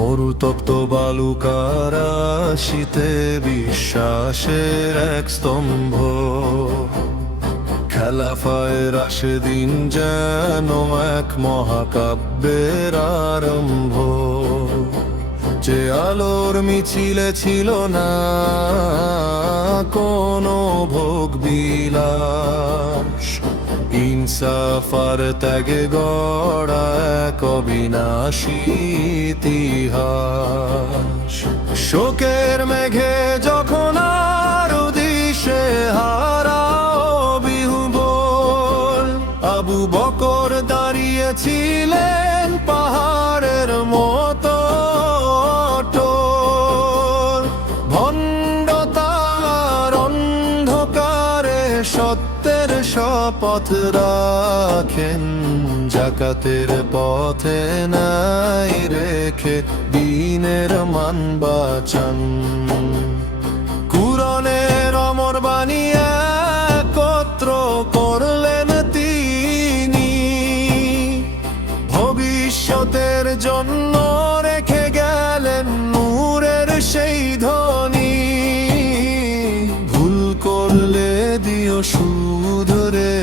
মরুতপ্ত বালুকার রাশিতে বিশ্বাসের এক স্তম্ভ, খেলাফায় রাশেদিন যেন এক মহাকাব্যের আরম্ভ। যে আলোর মিছিলে ছিল না কোনো ভোগ বিলাস, ইনসাফ আর ত্যাগে গড়া এক অবিনাশী ইতিহাস। শোকের মেঘে যখন আরো দিশে হারাও বিহুবল, আবু বকর দাঁড়িয়েছিলেন পাহাড়ের মতো অটল। ভণ্ডতার অন্ধকারে সত্যের শপথ রাখেন, জাকাতের পথে নাই রেখে দিনের মান বাঁচান। কুরআনের অমর বাণী একত্র করলেন তিনি, ভবিষ্যতের জন্য রেখে গেলেন নূরের সেই ধ্বনি। ভুল করলে দিও শুধরে,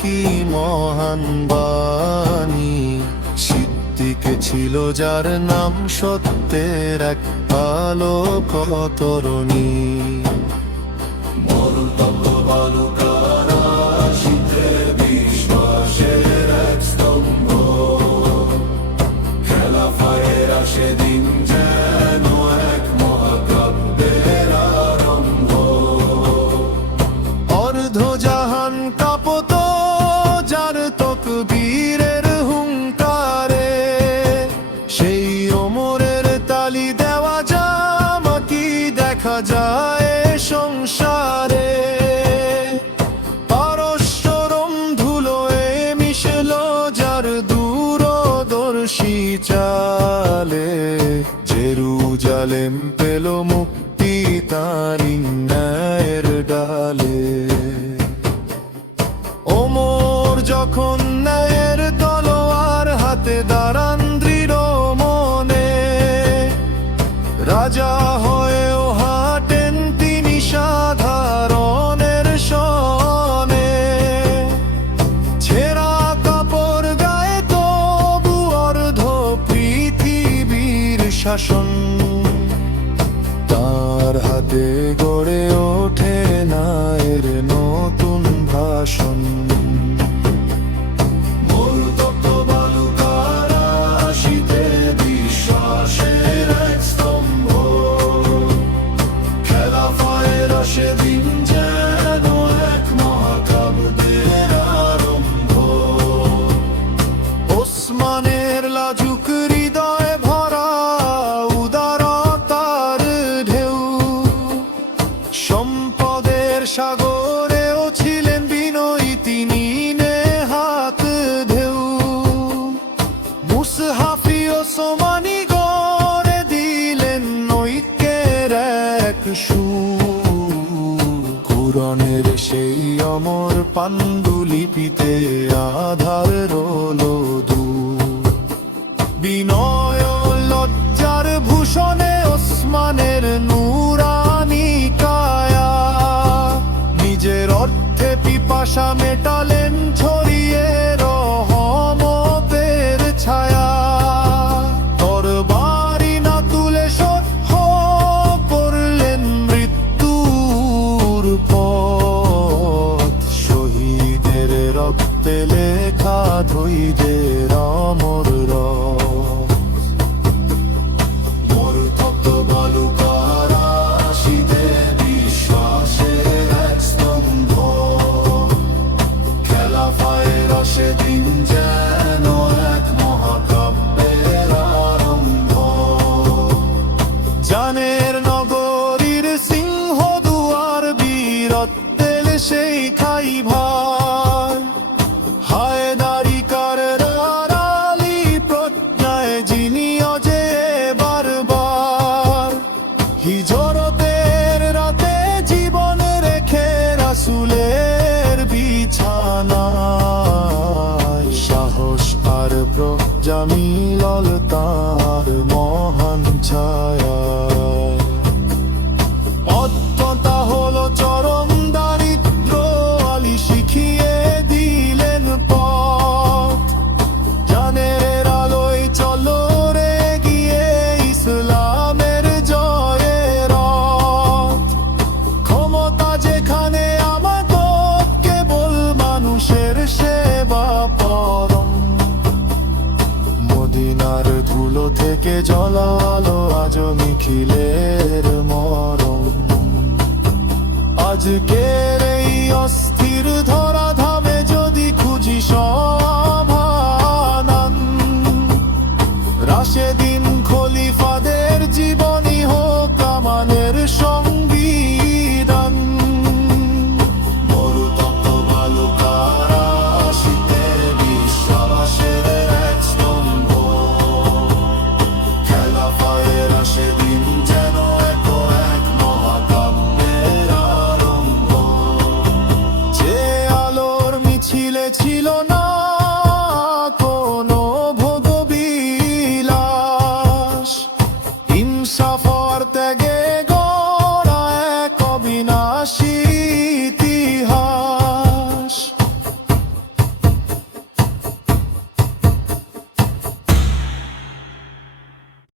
কি মহান বাণী। সিদ্দিক ছিল যার নাম, সত্যের এক আলোক তরুণী। মরুতপ্ত বালুকার রাশিতে বিশ্বাসের এক স্তম্ভ, খেলাফায়ে রাশেদিন যেন এক মহাকাব্যের আরম্ভ। অর্ধজাহান কাঁপত যার তকবীরের হুঙ্কারে, সেই ওমরের তালি দেওয়া জামা কি দেখা যায় সংসারে। পারস্যরম ধুলোয় মিশল যার দূরদর্শী চালে, জেরুজালেম পেল মুক্তি তাঁরই ন্যায়ের ডালে। ওমর যখন ন্যায়ের তলোয়ার হাতে দাঁড়ান দৃঢ় মনে, রাজা হয়েও হাঁটেন তিনি সাধারণের শনে। ছেঁড়া কাপড় গায়ে তবু অর্ধ পৃথিবীর শাসন, তার হাতে গড়ে ওঠে নায়ের নতুন ভাষণ। মরুতপ্ত বালুকার রাশিতে বিশ্বাসের এক স্তম্ভ, খেলাফায়ে রাশেদিন যেন এক মহাকাব্যের আরম্ভ। ওসমানের লাজুক হৃদয় ভরা উদারতার ঢেউ, সম্পদের সাগরেও ছিলেন বিনয়ী তিনি নেহাত ঢেউ। মুসহাফি ওসমানী গড়ে দিলেন ঐক্যের এক সুর, কুরআনের সেই অমর পাণ্ডুলিপিতে আধার রলো দূর। বিনয় ও লজ্জার ভূষণে ওসমানের নূরানী কায়া, নিজের অর্থে পিপাসা মেটালেন ছড়িয়ে রহমতের ছায়া। তরবারি না তুলে সহ্য করলেন মৃত্যুর পথ, শহীদের রক্তে লেখা ধৈর্যের অমর রথ। মরুতপ্ত বালুকার রাশিতে বিশ্বাসের এক স্তম্ভ, খেলাফায়ে রাশেদিন যেন এক মহাকাব্যের আরম্ভ। জানের নগরীর সিংহ দুয়ার, বীরত্বের সেই খাইভার। হায়দারি কারের আড়ালি প্রজ্ঞায় যিনি অজে বারবার, হিজরতের রাতে জীবন রেখে রাসূলের বিছানায়, সাহস আর প্রজ্ঞা মিলল তার ছায়া। অজ্ঞতা হলো চরম দারিদ্র, আলী শিখিয়ে দিলেন পথ। জানের আলোয় চলো রে গিয়ে, ইসলামের জয়ের রথ। ক্ষমতা যেখানে আমাদের, কেবল মানুষের সেবা পরম। মদিনার ধুলো থেকে জ্বলালো আজ নিখিলের মরম। আজকের এই অস্থির ধরা ধামে যদি খুঁজি সমাধান, রাশেদিন খলিফাদের